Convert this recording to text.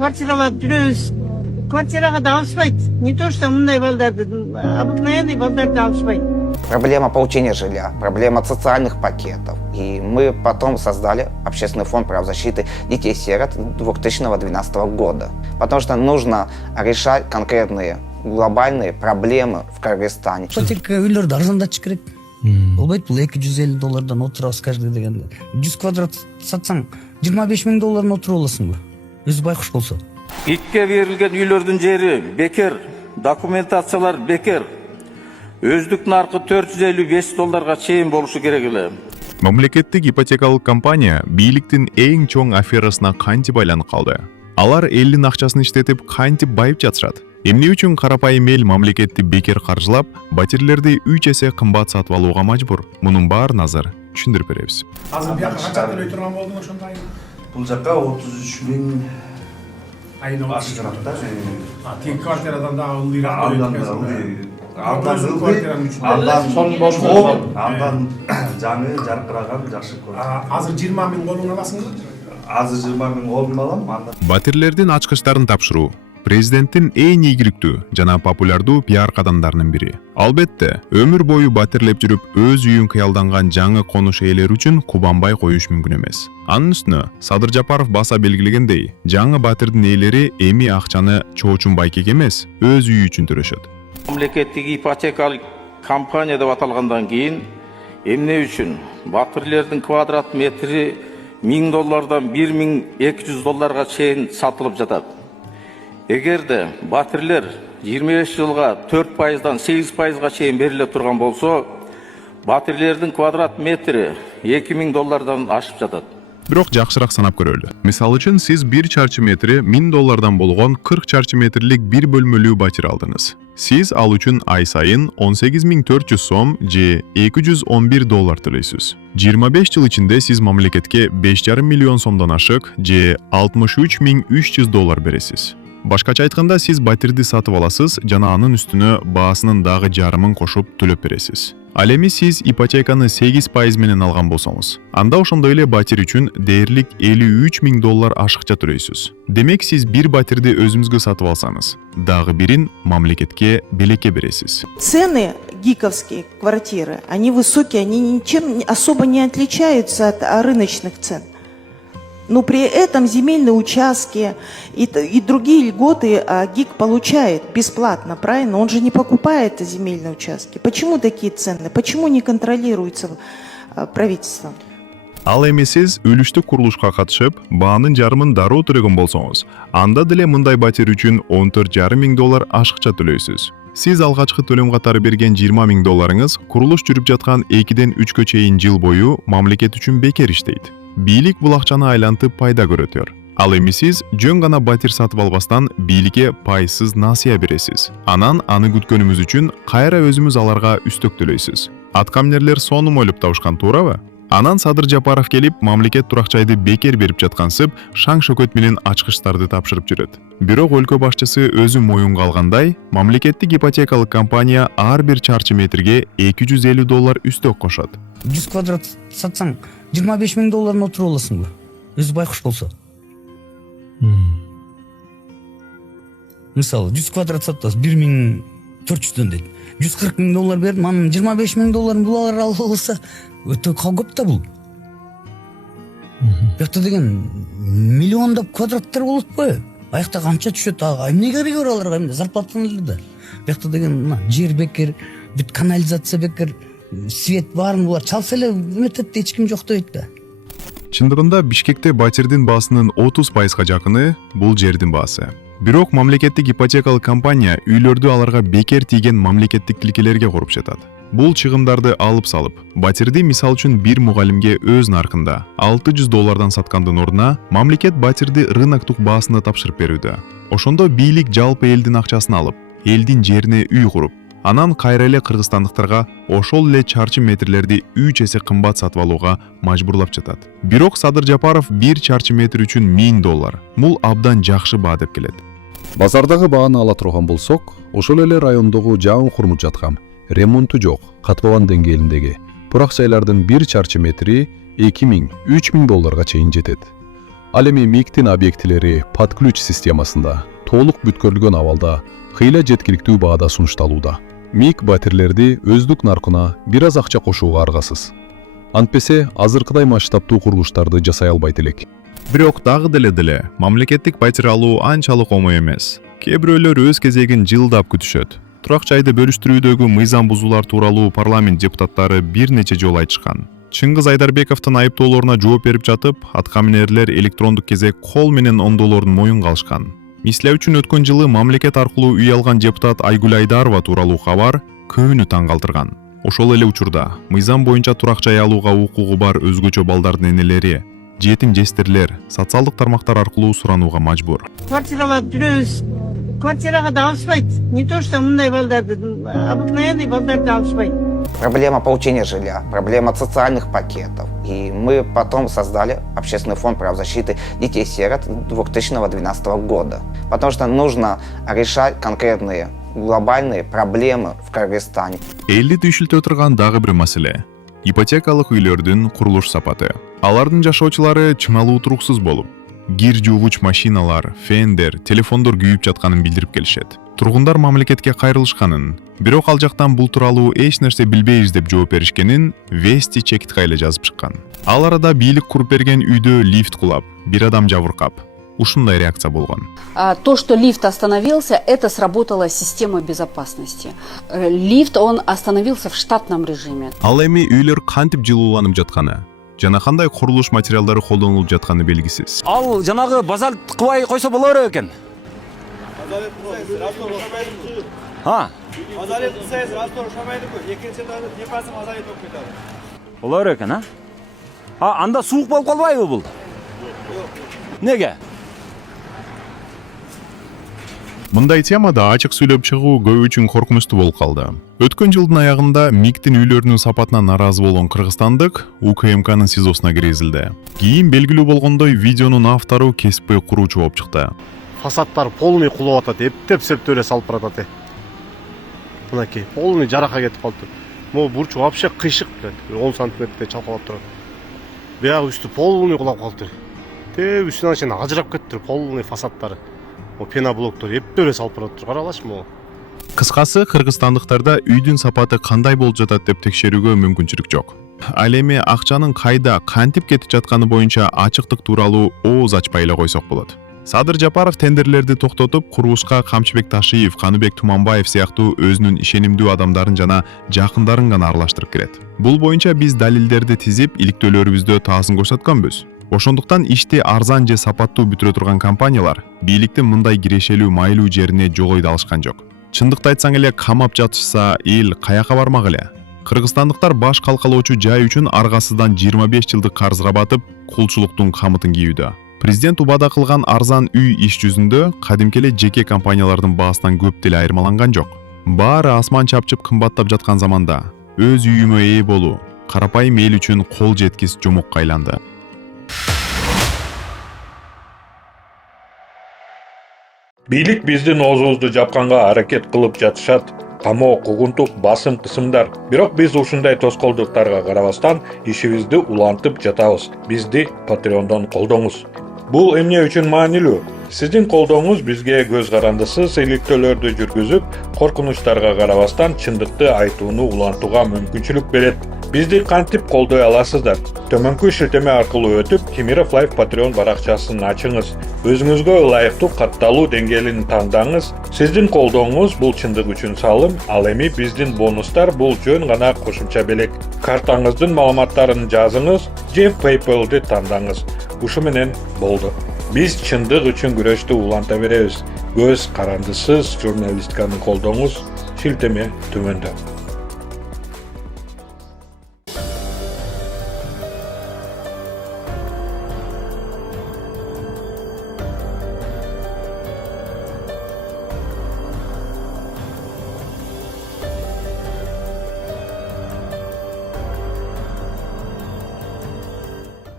квартираларды жүрөбүз. Квартирага да алышпайт. Не то что мындай балдарды, обыкновенный балдарды алышпайт. Проблема получения жилья, проблема социальных пакетов. И мы потом создали общественный фонд правозащиты детей-сирот 2012 года. Потому что нужно решать конкретные глобальные проблемы в Кыргызстане. Ипотека үйлерді арзандатыш керек. Болбайт, бұл $250 отырабыз каждый дегенде. 100 квадрат сатсаң, $25,000 отырып аласың ба? Өзі байқұш болса. İlke verilgen үйлердің жері бекер, документациялар бекер. Өздік нарқы $455 чейін болушу керек эле. Мамлекеттик ипотекалык компания бийликтин эң чоң аферасына кантип байланып калды. Алар элдин акчасын иштетип кантип байып жатышат. Эмне үчүн карапайым эл мамлекетти бекер каржылап, батирлерди 3 эсе кымбат сатып алууга мажбур? Мунун баарын азыр түшүндүрүп беребиз. Азыр бияка канча төлөй турган болдуң ошондо? Бул жакка 33.000 айына ашып жатат да. Тиң квартирадан да ылдыйраак андан сон болсо, андан жаңы жаркыраган жакшы көрүнөт. Азыр 20.000 колуң аласыңбы? Азыр 20.000 колум алам, андан Батирлердин ачкычтарын тапшыруу президенттин эң ийгиликтүү жана популярдуу пиар кадамдарынын бири. Албетте, өмүр бою батирлеп жүрүп өз үйүн кыялданган жаңы конуш ээлери үчүн кубанбай коюш мүмкүн эмес. Анын үстүнө Садыр Жапаров баса белгилегендей, жаңы батирдин ээлери эми акчаны чоочун байкек эмес, өз үйү үчүн төлөшөт. Мамлекеттик ипотекалык компания деп аталгандан кийин эмне үчүн батирлердин квадрат метри $1000 $1200 чейин сатылып жатат. Эгерде батирлер 25 жылга 4%-дан 8%-га чейин бериле турган болсо, батирлердин квадрат метри $2000 ашып жатат. Бирок жакшыраак санап көрөлү. Мисалы үчүн сиз 1 чарчы метри $1000 болгон 40 чарчы метрлик бир бөлмөлүү батир алдыңыз. Сиз ал үчүн ай сайын 18.400 сом же $211 төлөйсүз. 25 жыл ичинде сиз мамлекетке 5,5 миллион сомдон ашык же $63.300 бересиз. Башкача айтканда, сиз батирди сатып аласыз жана анын үстүнө баасынын дагы жарымын кошуп төлөп бересиз. Ал эми сиз ипотеканы 8% менен алган болсоңуз, анда ошондой эле батир үчүн дээрлик $53.000 ашыкча төлөйсүз. Демек сиз бир батирди өзүңүзгө сатып алсаңыз, дагы бирин мамлекетке белекке бересиз. Цены гиковские квартиры, они высокие, они ничем особо не отличаются от рыночных цен. Но при этом земельные участки и другие льготы ГИК получает бесплатно, правильно? Он же не покупает земельные участки. Почему такие цены? Почему не контролируется правительством? Ал эми сиз үлүштүк курулушка катышып, баанын жарымын дароо төлөгөн болсоңуз, анда деле мындай батир үчүн $14,500 ашыкча төлөйсүз. Сиз алгачкы төлөм катары берген $20,000 курулуш жүрүп жаткан 2-ден 3-кө чейин жыл бою мамлекет үчүн бекер иштейт. Бийлик бул акчаны айлантып пайда көрөтөр. Ал эми сиз жөн гана батир сатып албастан бийликке пайсыз насыя бересиз. Анан аны күткөнүмүз үчүн кайра өзүмүз аларга үстөк төлөйсүз. Аткамнерлер сонун ойлоп табышкан, туурабы? Анан Садыр Жапаров келип, мамлекет туракчайды бекер берип жаткансып, шаң шөкөт менен ачкычтарды тапшырып жүрөт. Бирок өлкө башчысы өзү моюнга алгандай, мамлекеттик ипотекалык компания ар бир чарчы метрге $250 үстөк кошот. 100 квадрат сатсаң, $25,000 отырып аласың ба? Өзі байқұш болса. Мысалы, 100 квадрат саттас, $1,400 дейді. $140,000 бердім, анын $25,000 бұлалар алып алса, өте көп та бұл. Бияқта деген миллиондап квадраттар болып қой. Аяқта қанша түшет, эмне керек аларға, эмне зарплатаны эле. Бияқта деген жер бекер, бүт канализация бекер, свет барын булар чалса эле өтөт, эч ким жок дейт да. Чындыгында Бишкекте батирдин баасынын 30%га жакыны бул жердин баасы. Бирок мамлекеттик ипотекалык компания үйлөрдү аларга бекер тийген мамлекеттик тилкелерге куруп жатат. Бул чыгымдарды алып салып, батирди мисал үчүн бир мугалимге өз наркында $600 саткандын ордуна мамлекет батирди рыноктук баасына тапшырып берүүдө. Ошондо бийлик жалпы элдин акчасын алып, элдин жерине үй куруп, анан кайра эле кыргызстандыктарга ошол эле чарчы метрлерди 3 эсе кымбат сатып алууга мажбурлап жатат. Бирок Садыр Жапаров 1 чарчы метр үчүн $1000. Бул абдан жакшы баа деп келет. Базардагы бааны ала турган болсок, ошол эле райондогу жабын курмут жаткан, ремонту жок, катбаган деңгээлиндеги бурак жайлардын 1 чарчы метри $2,000–3,000 чейин жетет. Ал эми МИГтин объектилери подключ системасында толук бүткөрүлгөн абалда кыйла жеткиликтүү баада сунушталууда. МИГ батирлерди өздүк наркына бир аз акча кошууга аргасыз. Антпесе азыркыдай масштабтуу курулуштарды жасай албайт элек. Бирок дагы деле мамлекеттик батир алуу анчалык оңой эмес. Кээ бирөөлөр өз кезегин жылдап күтүшөт. Турак жайды бөлүштүрүүдөгү мыйзам бузуулар тууралуу парламент депутаттары бир нече жолу айтышкан. Чыңгыз Айдарбековдун айыптоолоруна жооп берип жатып, аткаминерлер электрондук кезек кол менен оңдоолорун моюнга алышкан. Мисля үчүн өткөн жылы мамлекет аркылуу үй алган депутат Айгүл Айдарова тууралуу кабар көбүнү таң калтырган. Ошол эле учурда мыйзам боюнча турак жай алууга укугу бар өзгөчө балдардын энелери, жетим жестирлер социалдык тармактар аркылуу суранууга мажбур. Квартиралар жүрөбүз. Квартирага да алышпайт. Не то что мындай балдарды, обыкновенный балдарды алышпайт. Проблема получения жилья, проблема социальных пакетов. И мы потом создали Общественный фонд правозащиты детей-сирот 2012 года. Потому что нужно решать конкретные глобальные проблемы в Кыргызстане. Элди түйшүлтө турган дагы бир маселе. Ипотекалык үйлөрдүн курулуш сапаты. Алардын жашоочулары чыңалуу туруксуз болуп, кир жуугуч машиналар, фендер, телефондор күйүп жатканын билдирип келишет. Тургундар мамлекетке кайрылышканын, бирок ал жактан бул тууралуу эч нерсе билбейбиз деп жооп беришкенин Вести чекитка эле жазып чыккан. Ал арада бийлик куруп берген үйдө лифт кулап, бир адам жабыркап. Ушундай реакция болгон. То, что лифт остановился, это сработала система безопасности. Лифт, он остановился в штатном режиме. Ал эми үйлөр кантип жылууланып жатканы жана кандай курулуш материалдары колдонулуп жатканы белгисиз. Ал жанагы базальт кылбай койсо болор экен. Базалет кылсаңыз растор ушамайды го. Экинчи дагы тепасы базалет болуп кетет. Болор экен, анда суук болуп калбайбы бул? Неге? Мындай темада ачык сүйлөп чыгуу көп үчүн коркунучтуу болуп калды. Өткөн жылдын аягында МИГтин үйлөрүнүн сапатына наразы болгон кыргызстандык УКМКнын СИЗОсуна киргизилди. Кийин белгилүү болгондой видеонун автору кесипкөй куруучу болуп чыкты. Фасадтар полный кулап атат, эптеп септөөлө салып баратат. Мынакей, полный жарака кетип калды. Могу бурчу вообще кыйшык билет, 10 сантиметрдей чалкалап турат. Бияк үстү полный кулап калды. Үстүнөн чейин ажырап кетти, полный фасадтары. Пеноблоктор эптеп салып баратыр, каралашмы? Кыскасы, кыргызстандыктарда үйдүн сапаты кандай болуп жатат деп текшерүүгө мүмкүнчүлүк жок. Ал эми акчанын кайда, кантип кетип жатканы боюнча ачыктык тууралуу ооз ачпай эле койсок болот. Садыр Жапаров тендерлерди токтотуп, курулушка Камчыбек Ташиев, Каныбек Туманбаев сыяктуу өзүнүн ишенимдүү адамдарын жана жакындарын гана аралаштырып кирет. Бул боюнча биз далилдерди тизип, иликтөөлөрүбүздө таасын көрсөткөнбүз. Ошондуктан ишти арзан же сапаттуу бүтүрө турган компаниялар бийликтин мындай кирешелүү майлуу жерине жолойду алышкан жок. Чындыкты айтсаң эле, камап жатышса, эл каяка бармак эле. Кыргызстандыктар баш калкалоочу жай үчүн аргасыздан 25 жылдык карызга батып, кулчулуктун камытын кийүүдө. Президент убада кылган арзан үй иш жүзүндө кадимки эле жеке компаниялардын баасынан көп деле айырмаланган жок. Баары асман чапчып кымбаттап жаткан заманда өз үйүмө ээ болуу карапайым эл үчүн кол жеткис жомокко айланды. Бийлик биздин оозубузду жапканга аракет кылып жатышат. Камоо, кугунтук, басым кысымдар. Бирок биз ушундай тоскоолдуктарга карабастан ишибизди улантып жатабыз. Бизди Patreon'дон колдоңуз. Бул эмне үчүн маанилүү? Сиздин колдооңуз бизге көз карандысыз иликтөөлөрдү жүргүзүп, коркунучтарга карабастан чындыкты айтууну улантууга мүмкүнчүлүк берет. Бизди кантип колдой аласыздар? Төмөнкү шилтеме аркылуу өтүп, Кемиров Live Patreon баракчасын ачыңыз. Өзүңүзгө ылайыктуу катталуу деңгээлин тандаңыз. Сиздин колдооңуз бул чындык үчүн салым, ал эми биздин бонустар бул жөн гана кошумча белек. Картаңыздын маалыматтарын жазыңыз же PayPal'ды тандаңыз. Ушу менен болду. Биз чындык үчүн күрөштү уланта беребиз. Көз карандысыз журналистканы колдоңуз, шилтеме төмөндө.